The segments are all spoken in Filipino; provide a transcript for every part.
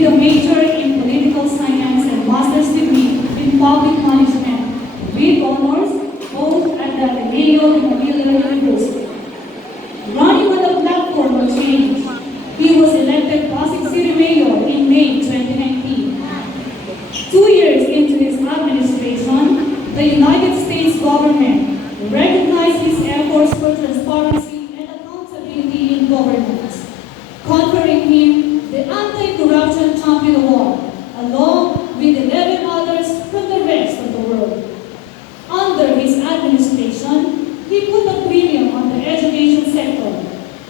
with a major in political science and master's degree in public management, with honors both at the Ateneo and Manila University. Running on the platform of change, he was elected Pasig City Mayor in May 2019. 2 years into his administration, the United States government recognized his efforts for transparency and accountability in governance, conferring him the Anti-Corruption Champion Award, along with 11 others from the rest of the world. Under his administration, he put a premium on the education sector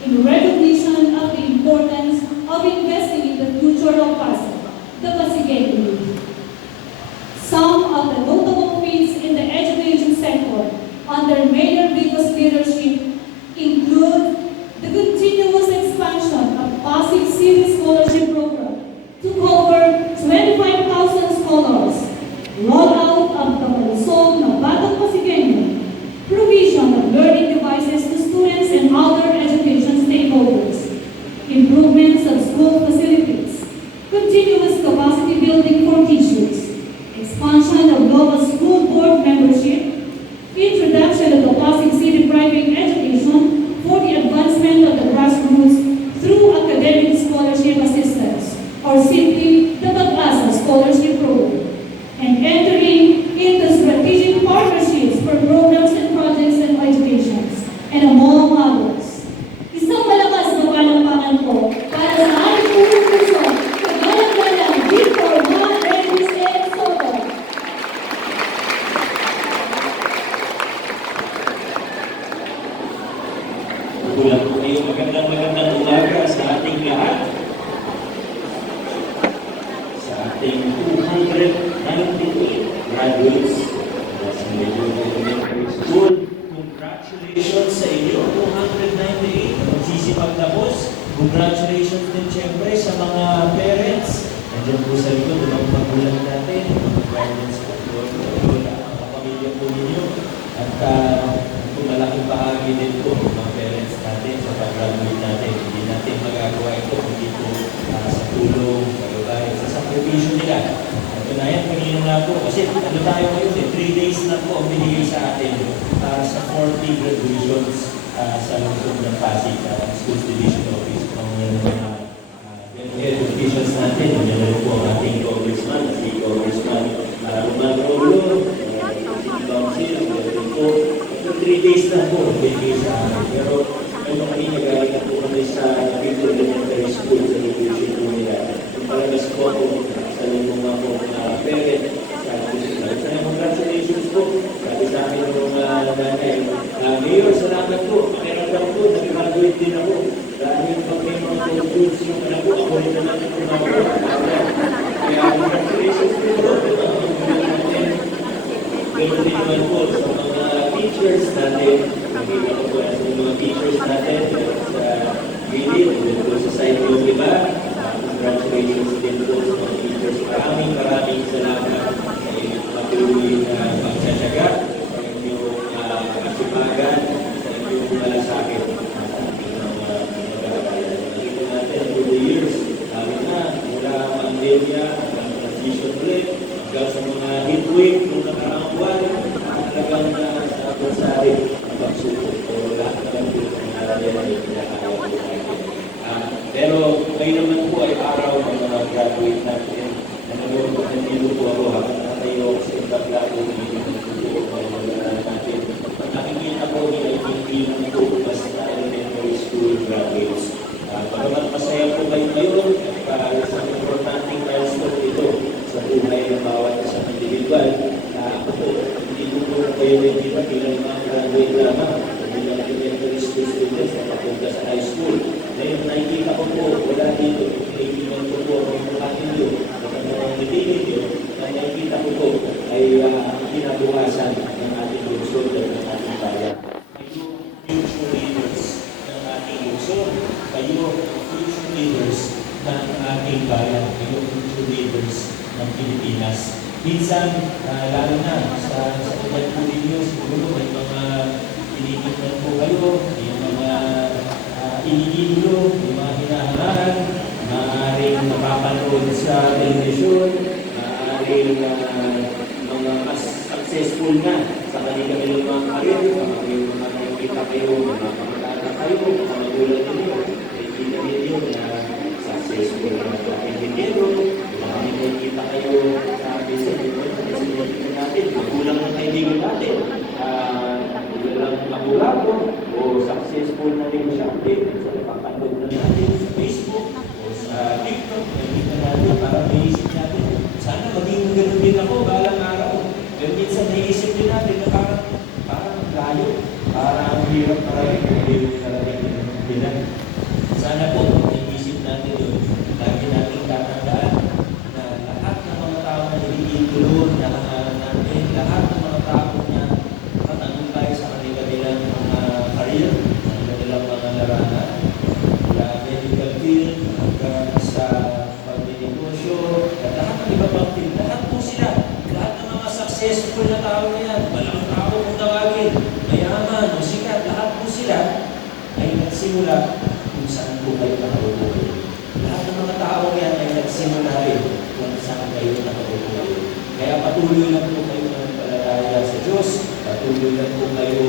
in recognition of the importance of investing in the future of Pasig, the Pasigueño youth. Some of the notable feats in the education sector under Mayor Vico's leadership include the continuous expansion of Pasig City Scholarship Program to cover 25,000 scholars, rollout of the Marisol na Batang Pasigueño, provision of learning devices to students and other education stakeholders, improvements of school facilities, continuous capacity building for teachers, expansion of global school board membership, introduction of the Pasig City private education for the advancement of the grassroots through academic scholarship assistance, or simply the Pag-asa Scholarship Program, and entering into strategic partnerships for programs and projects and educations, and among others. Isang malakas na palakpakan po para sa ating unang puso, kagalang-galang Victor Reyes Soto. Magulang po kayo, magandang umaga sa ating lahat. Sa ating 298 graduates sa Medyo Elementary School. Congratulations sa inyo, 298. Magsisipag tapos. Congratulations din siyempre sa mga parents. Nandiyan po sa likod, mga magulang natin, mga guardians po, mga pamilya po ninyo. At kung malaking bahagi din po, mga parents natin sa pag-graduate natin. Hindi natin magagawa ito kundi po sa tulong, sa sakripisyo nila. Ito na yan, kanina nga po. Kasi ano tayo ngayon 3 days na po ang binigay sa atin para sa 40 graduations sa lungsod ng Pasig, Schools Division Office. Ang educations natin, yan na po ang ating congressman, si Congressman Romano Rolo, City Council, yan po. Ito 3 days na po binigay sa atin. Pero ano kanina galing na po kami sa Victor Elementary School sa education po nila. Yung palagas po ako sa mga po parent sa education. Congratulations po. Sabi sa amin ng nanay, Mayor, salamat po. Pakiramdam po, nag-graduate din ako. Dahil pag may mga modules yung anak ko, ako rin naman yung kumagawa. Kaya congratulations po. Pero din naman po sa mga teachers natin, nakita ko po sa mga teachers natin sa gilid, po sa side po, diba? Congratulations din po sa mga teachers. Maraming salamat sa inyong patuloy na pagsasyaga, sa inyong kasipagan, sa inyong malasakit. Nakita natin over the years, mula pandemya, ang transition ulit, hanggang sa mga heatwave, nung nakaraang buwan, talagang sa adversary, ang pagsupot o lahat na lang po ng nangyari ay pinakaya po natin. Pero ngayon naman po ay araw ng mga graduate natin. Nandito po ako habang natayo sa ibang lalo ng mga natin. Nakikita po ni ay hindi lang po basta elementary school graduates. Pagamat masaya po kayo ngayon, isang importanteng milestone ito sa buhay ng bawat isang individual. Ako po, hindi po kayo nandito bilang mga graduate lamang, bilang elementary school students na papunta sa high school. Ngayon, nakikita ko po, wala dito, kaibigan ko po ang mga ninyo, at ang mga nabibig nyo, na nakikita ko po ay kinabukasan ng ating lungsod at ng ating bayan. Kayo, future leaders ng ating lungsod, kayo, future leaders ng ating bayan, kayo, future leaders ng Pilipinas. Minsan, lalo na sa edad po ninyo, siguro may mga tinitignan po kayo, may mga inigilo, may mga hinahangaan, maaaring napapanood sa television, maaaring mga mas successful na sa kanilang mga karir, yung mga nakikita kayo, mga kamag-anak kayo, mga magulang ninyo, nakikita ninyo na successful na mga engineero, mga nakikita kayo sa business, nakikita natin, magulang ng kaibigan natin, walang makulabo, o successful na negosyante, sa napapanood na natin sa Facebook, o sa TikTok, nakikita natin, parang naisip natin, sana maging ganun din ako balang araw. Pero minsan naisip din natin na parang layo, parang hirap parating, hindi mo narating nila. Sana po, naisip natin yun, lagi natin tatandaan na lahat ng mga tao na nagiging na natin, lahat ng mga tao na matagumpay sa kanilang mga career, sa kanilang mga larangan, sa medical field, hanggang sa pagdinegosyo, at lahat ng iba pang field, lahat po sila, lahat ng mga successful na tao na yan, walang tao kung tawagin, mayaman, o sikat, lahat po sila ay nagsimula kung saan po kayo nakaupo. Lahat ng mga tao yan ay nagsimula rin kung saan kayo nakaupo. Kaya patuloy lang po kayo ng palataya sa Diyos, patuloy lang po kayo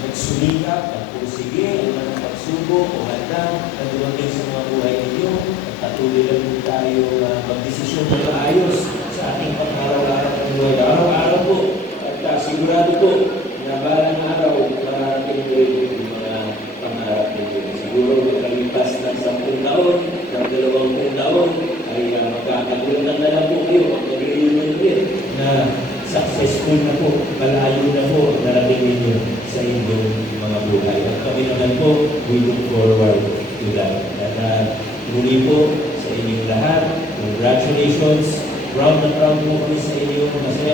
nagsumikap, nagpursige, ang mga pagsubok o handa na dumating sa mga buhay ninyo, at patuloy lang po tayo magdesisyon na maayos sa ating pang-araw-araw ng buhay. Araw-araw po, at sigurado po na balang araw, marating po yung mga pangarap ninyo. Siguro magkalipas ng 10 taon, ng 20 taon, ay magkakagulatan na lang po kayo, magkakagulatan na successful na po, malayo na po, narating ninyo sa inyong mga buhay. At kami naman po, we look forward to that. At muli po sa inyong lahat, congratulations, proud na proud po kami sa inyo,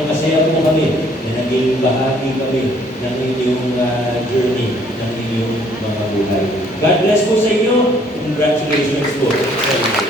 masaya po kami na naging bahagi kami ng inyong journey, ng inyong mga buhay. God bless po sa inyo, congratulations po sa inyo.